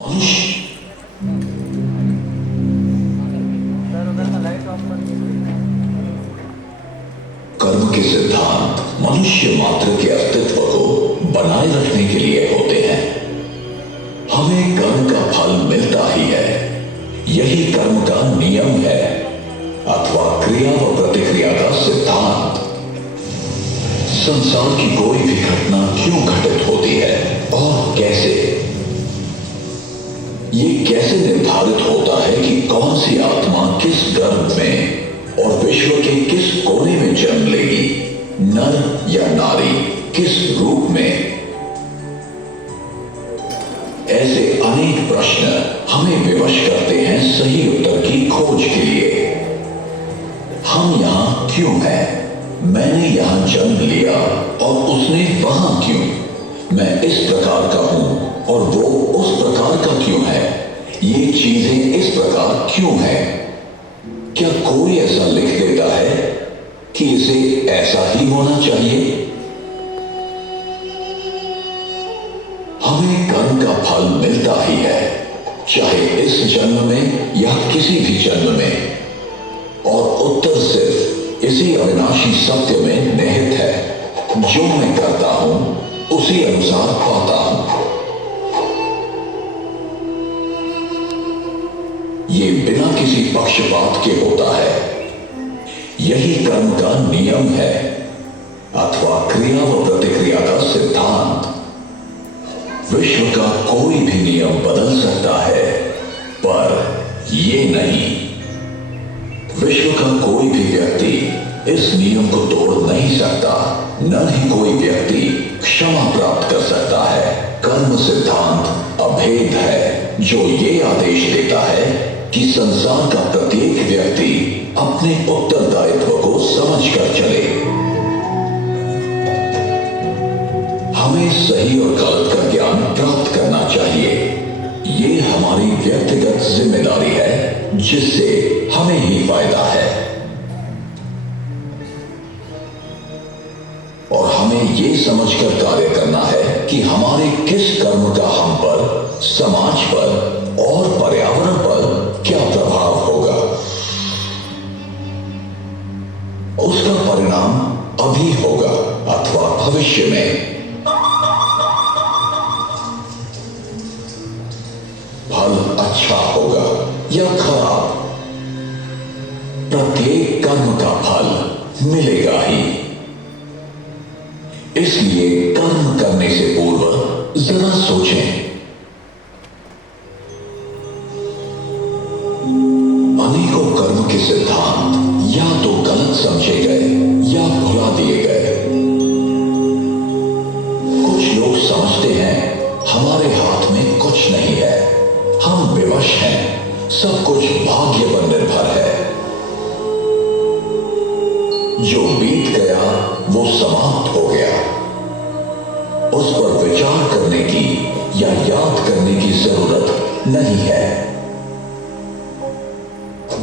कर्म के सिद्धांत मनुष्य मात्र के अस्तित्व को बनाए रखने के लिए होते हैं। हमें कर्म का फल मिलता ही है, यही कर्म का नियम है अथवा क्रिया व प्रतिक्रिया का सिद्धांत। संसार की कोई भी घटना क्यों घटित होती है और कैसे, ये कैसे निर्धारित होता है कि कौन सी आत्मा किस गर्भ में और विश्व के किस कोने में जन्म लेगी, नर या नारी, किस रूप में। ऐसे अनेक प्रश्न हमें विवश करते हैं सही उत्तर की खोज के लिए। हम यहां क्यों हैं, मैंने यहां जन्म लिया और उसने वहां क्यों, मैं इस प्रकार का हूं और वो उस प्रकार का क्यों है, ये चीजें इस प्रकार क्यों हैं। क्या कोई ऐसा लिख देता है कि इसे ऐसा ही होना चाहिए। हमें कर्म का फल मिलता ही है, चाहे इस जन्म में या किसी भी जन्म में, और उत्तर सिर्फ इसी अविनाशी सत्य में निहित है, जो मैं करता हूं उसी अनुसार पाता हूं। ये बिना किसी पक्षपात के होता है, यही कर्म का नियम है अथवा क्रिया व प्रतिक्रिया का सिद्धांत। विश्व का कोई भी नियम बदल सकता है, पर ये नहीं। विश्व का कोई भी व्यक्ति इस नियम को तोड़ नहीं सकता, न ही कोई व्यक्ति क्षमा प्राप्त कर सकता है। कर्म सिद्धांत अभेद है, जो ये आदेश देता है कि संसार का प्रत्येक व्यक्ति अपने उत्तरदायित्व को समझकर चले। हमें सही और गलत का ज्ञान प्राप्त करना चाहिए, ये हमारी व्यक्तिगत जिम्मेदारी है, जिससे हमें ही फायदा है। और हमें ये समझकर कार्य करना है कि हमारे किस कर्म का हम पर, समाज पर और पर्यावरण पर क्या प्रभाव होगा। उसका परिणाम अभी होगा अथवा भविष्य में। फल अच्छा होगा या खराब, प्रत्येक कर्म का फल मिलेगा ही। इसलिए कर्म करने से पूर्व जरा सोचें। अनेकों कर्म के सिद्धांत या तो गलत समझे गए या भुला दिए गए। कुछ लोग समझते हैं हमारे हाथ में कुछ नहीं है, हम विवश हैं, सब कुछ भाग्य पर निर्भर है। जो बीत गया वो समाप्त हो गया, उस पर विचार करने की या याद करने की जरूरत नहीं है।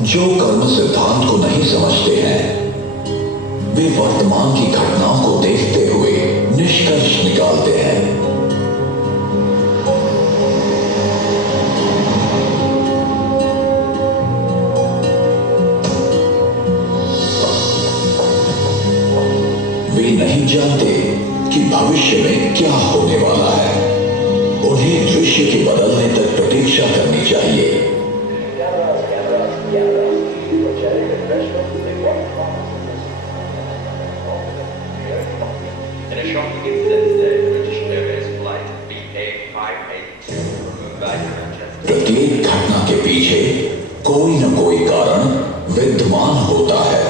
जो कर्म सिद्धांत को नहीं समझते हैं, वे वर्तमान की घटनाओं को देखते हुए निष्कर्ष निकालते हैं। वे नहीं जानते कि भविष्य में क्या होने वाला है। उन्हें दृश्य के बदलने तक प्रतीक्षा करनी चाहिए। प्रत्येक घटना के पीछे कोई न कोई कारण विद्यमान होता है,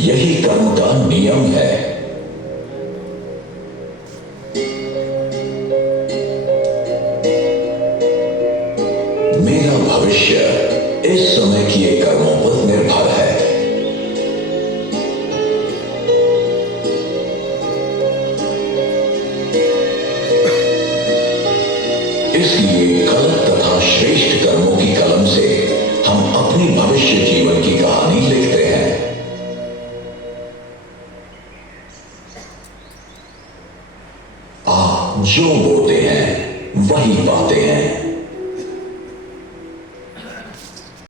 यही कर्म का नियम है। मेरा भविष्य इस समय किए कर्मों पर निर्भर है। इसलिए गलत तथा श्रेष्ठ कर्मों की कलम से हम अपनी भविष्य जीवन की कहानी लिखते हैं। आप जो बोते हैं वही पाते हैं।